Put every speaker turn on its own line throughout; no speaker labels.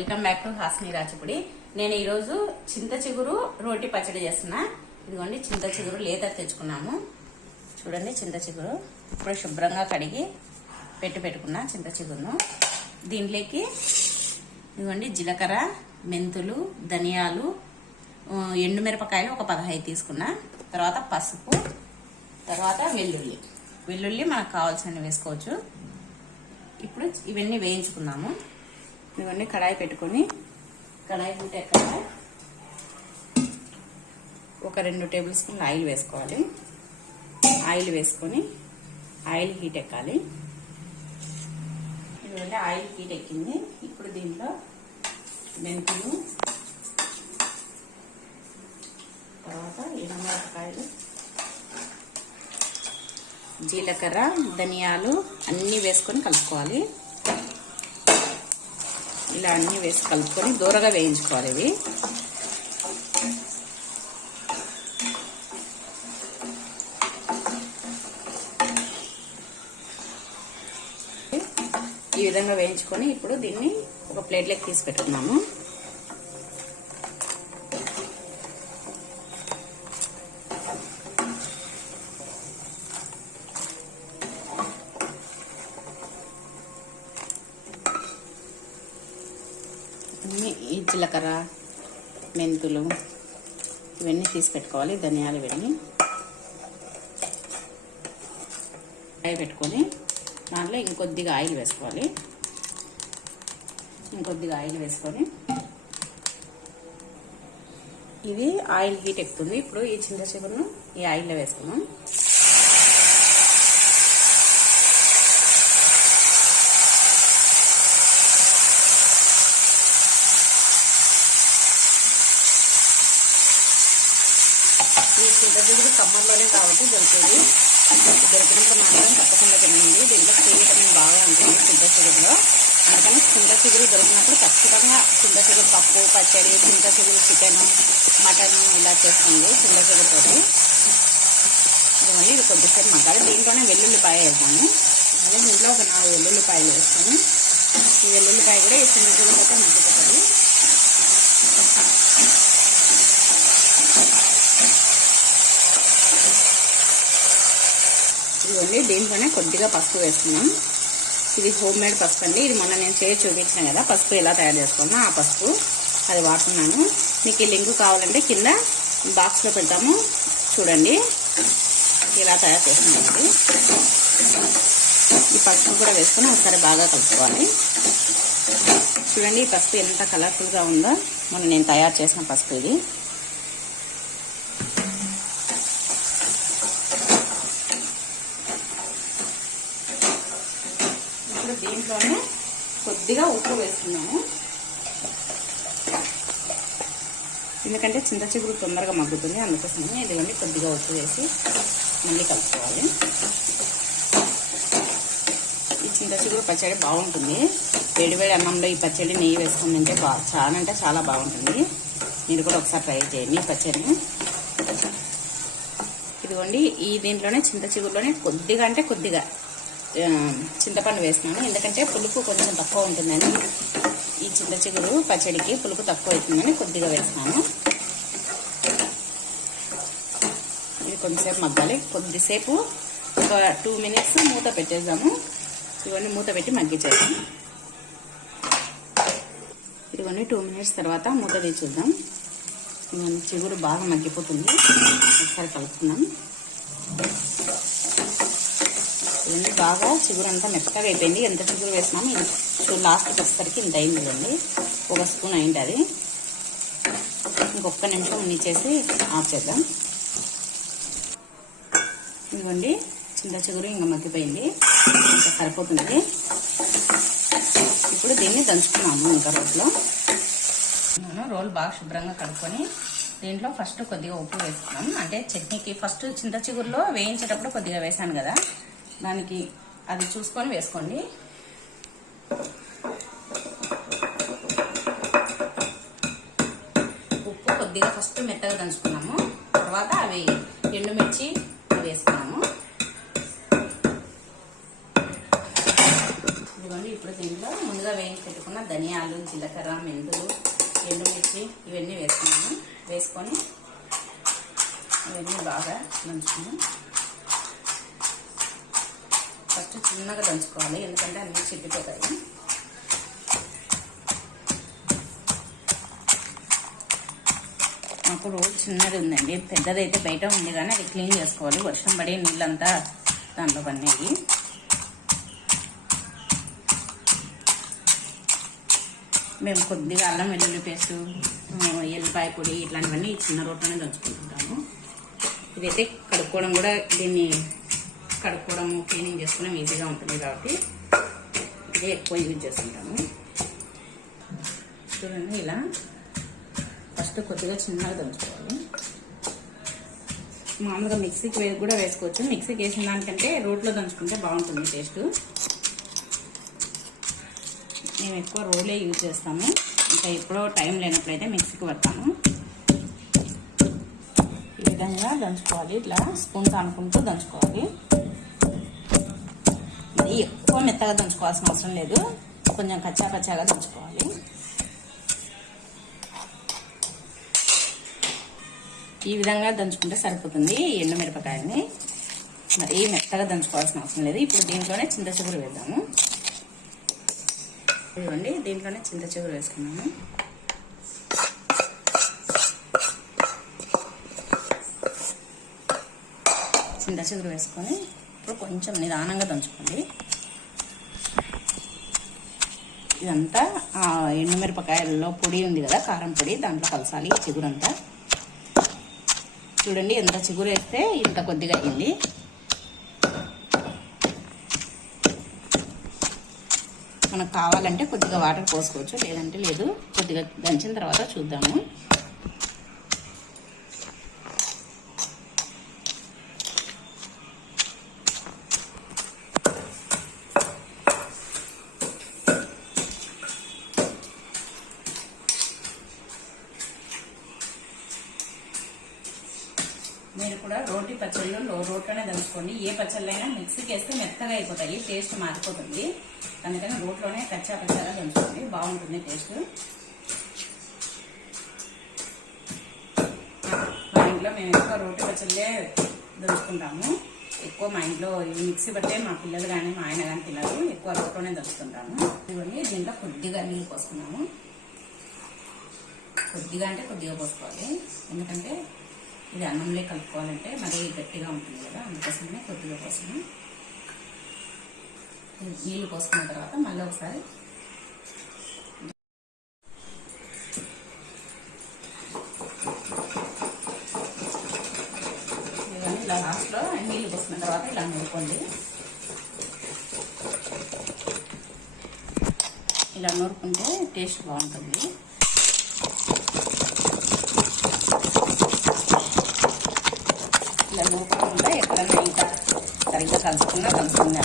Welcome back to Hasni Rachapudi నేను ఈరోజు చింత చిగురు రోటి పచ్చడి చేస్తున్నా. ఇదిగోండి చింత చిగురు లేత తెచ్చుకున్నాము. చూడండి చింత చిగురు ఇప్పుడు శుభ్రంగా కడిగి పెట్టి పెట్టుకున్నా చింత చిగురును. దీంట్లోకి ఇదిగోండి జీలకర్ర మెంతులు ధనియాలు ఎండుమిరపకాయలు ఒక పదహైదు తీసుకున్నా. తర్వాత పసుపు తర్వాత వెల్లుల్లి. వెల్లుల్లి మనకు కావాల్సినవి వేసుకోవచ్చు. ఇప్పుడు ఇవన్నీ వేయించుకున్నాము. ఇవన్నీ కడాయి పెట్టుకొని కడాయి హీట్ ఎక్కాక ఒక రెండు టేబుల్ స్పూన్లు ఆయిల్ వేసుకోవాలి. ఆయిల్ వేసుకొని ఆయిల్ హీట్ ఎక్కాలి. ఇదిగోండి ఆయిల్ హీట్ ఎక్కింది. ఇప్పుడు దీంట్లో మెంతులు తర్వాత ఎండుమిరపకాయలు జీలకర్ర ధనియాలు అన్నీ వేసుకొని కలుపుకోవాలి. ఇలా అన్నీ వేసి కలుపుకొని దూరగా వేయించుకోవాలి ఇవి. ఈ విధంగా వేయించుకొని ఇప్పుడు దీన్ని ఒక ప్లేట్లోకి తీసి పెట్టుకున్నాము. అన్నీ ఈ జీలకర్ర మెంతులు ఇవన్నీ తీసి పెట్టుకోవాలి ధనియాలు ఇవన్నీ. ఫ్రై పెట్టుకొని దాంట్లో ఇంకొద్దిగా ఆయిల్ వేసుకోవాలి. ఇంకొద్దిగా ఆయిల్ వేసుకొని. ఇది ఆయిల్ హీట్ ఎక్కుతుంది. ఇప్పుడు ఈ చింత చిగురును ఈ ఆయిల్లో వేసుకున్నాం ఈ చింతచిగురు సమ్మర్లోనే కాబట్టి దొరికేది. దొరికినప్పుడు మాత్రం తప్పకుండా తినండి. దీంట్లో సి విటమిన్ బాగా ఉంటుంది చింతచిగురులో అందుకని చింతచిగురు దొరికినప్పుడు ఖచ్చితంగా చింతచిగురు పప్పు పచ్చడి చింతచిగురు చికెన్ మటన్ ఇలా చేస్తుంది చింతచిగురుతోటి ఇదిగోండి ఇది కొద్దిసేపు మగ్గాలి. దీంట్లోనే వెల్లుల్లిపాయ వేసాను అదే దీంట్లో ఒక నాలుగు వెల్లుల్లిపాయలు వేస్తాను ఈ వెల్లుల్లిపాయ కూడా ఈ చింతచిగురుతో మగ్గిపోతుంది. ఇదిగోండి దీంట్లోనే కొద్దిగా పసుపు వేసుకున్నాం ఇది హోమ్ మేడ్ పసుపు అండి. ఇది మొన్న నేను చేసి చూపించాను కదా పసుపు ఎలా తయారు చేసుకోవాలో ఆ పసుపు అది వాడుతున్నాను. మీకు ఈ లింక్ కావాలంటే కింద బాక్స్లో పెడతాము. చూడండి ఇలా తయారు చేస్తున్నామండి ఈ పసుపు కూడా వేసుకుని ఒకసారి బాగా కలుపుకోవాలి. చూడండి ఈ పసుపు ఎంత కలర్ఫుల్గా ఉందో. మొన్న నేను తయారు చేసిన పసుపు ఇది ఇప్పుడు దీంట్లోనే కొద్దిగా వేస్తున్నాము. ఎందుకంటే చింత చిగురు తొందరగా మగ్గుతుంది. అందుకోసమే ఇదిగోండి కొద్దిగా ఉప్పు వేసి మళ్ళీ కలుపుకోవాలి. ఈ చింత చిగురు పచ్చడి బాగుంటుంది. వేడివేడి అన్నంలో ఈ పచ్చడి నెయ్యి వేసుకుని తింటే బా చాలా అంటే చాలా బాగుంటుంది. మీరు కూడా ఒకసారి ట్రై చేయండి ఈ పచ్చడిని. ఇదిగోండి ఈ దీంట్లోనే చింత చిగురులోనే కొద్దిగా అంటే కొద్దిగా చింతపండు వేస్తున్నాను. ఎందుకంటే పులుపు కొంచెం తక్కువ ఉంటుందని. ఈ చింత చిగురు పచ్చడికి పులుపు తక్కువ అవుతుందని కొద్దిగా వేస్తాను ఇది కొంతసేపు మగ్గాలి. కొద్దిసేపు ఒక టూ మినిట్స్ మూత పెట్టేద్దాము. ఇవన్నీ మూత పెట్టి మగ్గించేద్దాం. ఇవన్నీ టూ మినిట్స్ తర్వాత మూత తీసేద్దాం. ఇవన్నీ చిగురు బాగా మగ్గిపోతుంది. ఒకసారి కలుపుతున్నాం చూడండి బాగా చిగురు అంతా మెత్తగా అయిపోయింది. ఎంత చిగురు వేసినామో చూడు లాస్ట్కి వచ్చేసరికి ఇంత అయింది చూడండి ఒక స్పూన్ అయింది అది. ఇంకొక నిమిషం ఉన్నిచ్చేసి ఆఫ్ చేద్దాం. ఇదిగోండి. చింత చిగురు ఇంకా మగ్గిపోయింది. ఇంకా సరిపోతుంది ఇప్పుడు దీన్ని దంచుకున్నాము ఇంకా రోట్లో. నేను రోల్ బాగా శుభ్రంగా కడుక్కొని దీంట్లో ఫస్ట్ కొద్దిగా ఉప్పు వేసుకున్నాం. అంటే చట్నీకి ఫస్ట్ చింత చిగురులో వేయించేటప్పుడు కొద్దిగా వేసాను కదా. దానికి అది చూసుకొని వేసుకోండి. ఉప్పు కొద్దిగా ఫస్ట్ మెత్తగా దంచుకున్నాము. తర్వాత అవి ఎండుమిర్చి వేసుకున్నాము. ఇదిగోండి ఇప్పుడు దీంట్లో ముందుగా వేయించి పెట్టుకున్న ధనియాలు జీలకర్ర మెంతులు ఎండుమిర్చి ఇవన్నీ వేసుకున్నాము. వేసుకొని ఇవన్నీ బాగా దంచుకున్నాము. ఫస్ట్ చిన్నగా దంచుకోవాలి ఎందుకంటే అన్నీ చిట్టిపోతాయి మాకు రోడ్ చిన్నది ఉందండి పెద్దది అయితే బయట ఉంది కానీ అది క్లీన్ చేసుకోవాలి. వర్షం పడే నీళ్ళంతా దాంట్లో పడినాయి మేము కొద్దిగా అల్లం వెల్లుల్లి పేస్ట్ ఎల్లిపాయ పొడి ఇట్లాంటివన్నీ చిన్న రోట్లోనే దంచుకుంటుంటాము. ఇదైతే కడుక్కోవడం కూడా దీన్ని కడుక్కోవడం క్లీనింగ్ చేసుకోవడం ఈజీగా ఉంటుంది కాబట్టి ఇదే ఎక్కువ యూజ్ చేస్తుంటాము. చూడండి ఇలా ఫస్ట్ కొద్దిగా చిన్నగా దంచుకోవాలి. మామూలుగా మిక్సీకి వేసి కూడా వేసుకోవచ్చు. మిక్సీకి వేసిన దానికంటే రోట్లో దంచుకుంటే బాగుంటుంది టేస్ట్. మేము ఎక్కువ రోలే యూజ్ చేస్తాము. ఇంకా ఎప్పుడో టైం లేనప్పుడైతే మిక్సీకి పడతాము ఈ విధంగా దంచుకోవాలి. ఇట్లా స్పూన్స్ అనుకుంటూ దంచుకోవాలి. ఎక్కువ మెత్తగా దంచుకోవాల్సిన అవసరం లేదు. కొంచెం కచ్చా కచ్చాగా దంచుకోవాలి. ఈ విధంగా దంచుకుంటే సరిపోతుంది ఎండుమిరపకాయని మరి మెత్తగా దంచుకోవాల్సిన అవసరం లేదు. ఇప్పుడు దీంట్లోనే చింత చిగురు వేద్దాము. ఇదిగోండి దీంట్లోనే చింత చిగురు వేసుకున్నాము. చింత చిగురు వేసుకొని ఇప్పుడు కొంచెం నిదానంగా దంచుకోండి. ఇదంతా ఎండుమిరపకాయల్లో పొడి ఉంది కదా కారం పొడి దాంట్లో కలసాలి చిగురంతా. చూడండి ఎంత చిగురు వేస్తే ఇంత కొద్దిగా అయింది మనకు కావాలంటే కొద్దిగా వాటర్ పోసుకోవచ్చు లేదంటే లేదు. కొద్దిగా దంచిన తర్వాత చూద్దాము. రోట్లోనే ఏ పచ్చళ్ళైనా మిక్సీకి వేస్తే మెత్తగా అయిపోతాయి. టేస్ట్ మారిపోతుంది. అందుకని రోట్లోనే కచ్చా పచ్చగా దంచుకోండి బాగుంటుంది టేస్ట్. మా ఇంట్లో మేము ఎక్కువ రోటి పచ్చళ్ళే దంచుకుంటాము. ఎక్కువ మా ఇంట్లో ఈ మిక్సీ బట్టే మా పిల్లలు కానీ మా ఆయన కానీ తినరు. ఎక్కువ రోట్లోనే దంచుకుంటాము. ఇవన్నీ దీంట్లో కొద్దిగా నీళ్ళు పోసుకున్నాము. కొద్దిగా అంటే కొద్దిగా పోసుకోవాలి. ఎందుకంటే ఇది అన్నంలో కలుపుకోవాలంటే మరీ గట్టిగా ఉంటుంది కదా అందుకోసమే కొద్దిగా పోసాను నీళ్ళు పోసుకున్న తర్వాత మళ్ళీ ఒకసారి ఇలా లాస్ట్లో నీళ్ళు పోసుకున్న తర్వాత ఇలా నూరుకోండి. ఇలా నూరుకుంటే టేస్ట్ బాగుంటుంది. ఇట్లా నూరుకోకుండా ఎక్కడన్నా ఇంకా సరిగ్గా కలుసుకున్నా కలుసుకుంది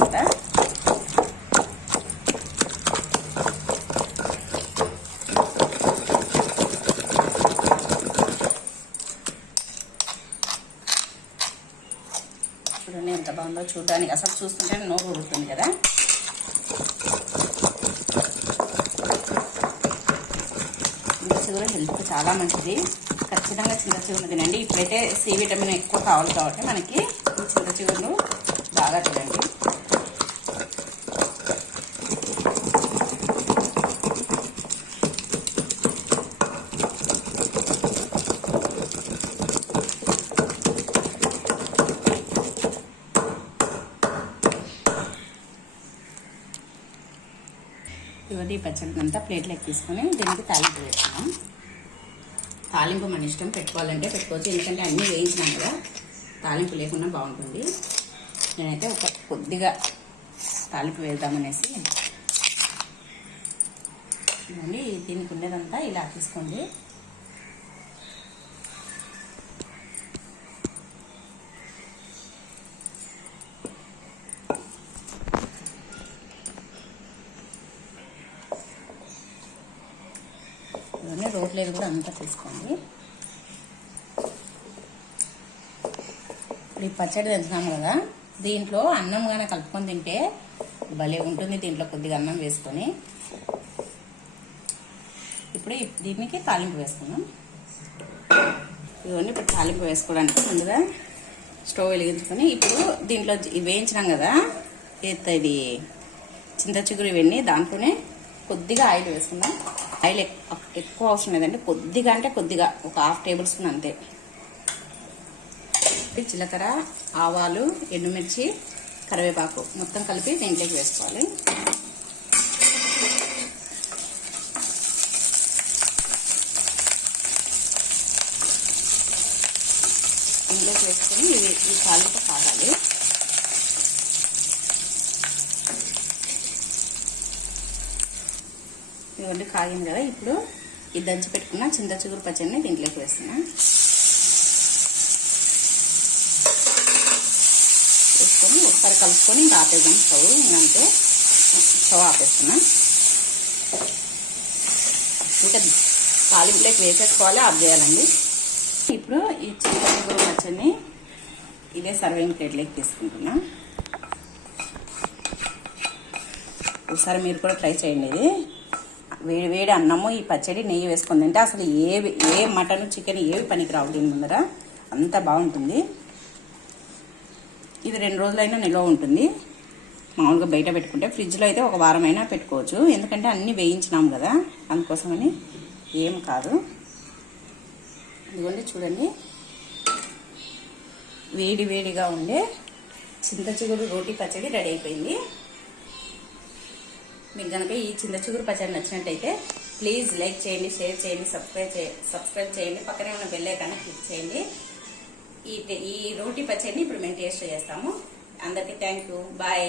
చూడండి ఎంత బాగుందో చూడడానికి. అసలు చూస్తుంటే నోరు ఊరుతుంది కదా. చింత కూడా హెల్త్ చాలా మంచిది. ఖచ్చితంగా చింత చిగురు తినండి. ఇప్పుడైతే సి విటమిన్ ఎక్కువ కావాలి కాబట్టి మనకి చింత చిగురు బాగా తినండి. ఇవన్నీ పచ్చడి అంతా ప్లేట్లోకి తీసుకొని దీనికి తాలింపు వేస్తున్నాం. తాలింపు మన ఇష్టం పెట్టుకోవాలంటే పెట్టుకోవచ్చు. ఎందుకంటే అన్నీ వేయించినాం కదా తాలింపు లేకుండా బాగుంటుంది. నేనైతే ఒక కొద్దిగా తాలింపు వేద్దామనేసి దీనికి ఉండేదంతా ఇలా తీసుకోండి. ఇవన్నీ రోట్లేదు కూడా అంతా తీసుకోండి. ఇప్పుడు ఈ పచ్చడి తెచ్చినాము కదా దీంట్లో అన్నం కానీ కలుపుకొని తింటే భలే ఉంటుంది దీంట్లో కొద్దిగా అన్నం వేసుకొని. ఇప్పుడు దీనికి తాలింపు వేసుకున్నాం ఇవన్నీ ఇప్పుడు తాలింపు వేసుకోవడానికి ముందుగా స్టవ్ వెలిగించుకొని ఇప్పుడు దీంట్లో వేయించినాం కదా ఇది చింత చిగురు ఇవన్నీ దాంట్లోనే కొద్దిగా ఆయిల్ వేసుకుందాం. ఆయిల్ ఎక్కువ అవసరం లేదండి. కొద్దిగా అంటే కొద్దిగా ఒక హాఫ్ టేబుల్ స్పూన్ అంతే. జీలకర్ర ఆవాలు ఎండుమిర్చి కరివేపాకు మొత్తం కలిపి దీంట్లోకి వేసుకోవాలి ఇంట్లోకి వేసుకొని ఇవి ఈ తాలింపు కాగాలి ఇవన్నీ కాగింది కదా ఇప్పుడు ఈ దంచి పెట్టుకున్న చింత చిగురు పచ్చడిని దీంట్లోకి వేస్తున్నా. వేసుకొని ఒకసారి కలుపుకొని ఇంకా ఆపేద్దాం. స్టవ్ ఇంకంటే స్టవ్ ఆపేస్తున్నా. ఇంకా తాలింపులోకి వేసేసుకోవాలి ఆఫ్ చేయాలండి. ఇప్పుడు ఈ చింతపండు పచ్చడిని ఇదే సర్వింగ్ ప్లేట్లోకి తీసుకుంటున్నా. ఒకసారి మీరు కూడా ట్రై చేయండి ఇది. వేడి వేడి అన్నము ఈ పచ్చడి నెయ్యి వేసుకొని తింటే అసలు ఏవి ఏ మటన్ చికెన్ ఏవి పనికి రావు దీని ముందర. అంత బాగుంటుంది. ఇది రెండు రోజులైనా నిల్వ ఉంటుంది. మామూలుగా బయట పెట్టుకుంటే ఫ్రిడ్జ్లో అయితే ఒక వారమైనా పెట్టుకోవచ్చు. ఎందుకంటే అన్నీ వేయించినాం కదా అందుకోసమని ఏం కాదు. ఇదిగోండి చూడండి. వేడి వేడిగా ఉండే చింత చిగురు రోటి పచ్చడి రెడీ అయిపోయింది. మీకు కనుక ఈ చింత చిగురు పచ్చడి నచ్చినట్టయితే ప్లీజ్ లైక్ చేయండి షేర్ చేయండి సబ్స్క్రైబ్ చే సబ్స్క్రైబ్ చేయండి. పక్కనే ఉన్న బెల్ ఐకాన్ క్లిక్ చేయండి. ఈ ఈ రోటి పచ్చడిని ఇప్పుడు మేము టేస్ట్ చేస్తాము. అందరికీ థ్యాంక్ యూ బాయ్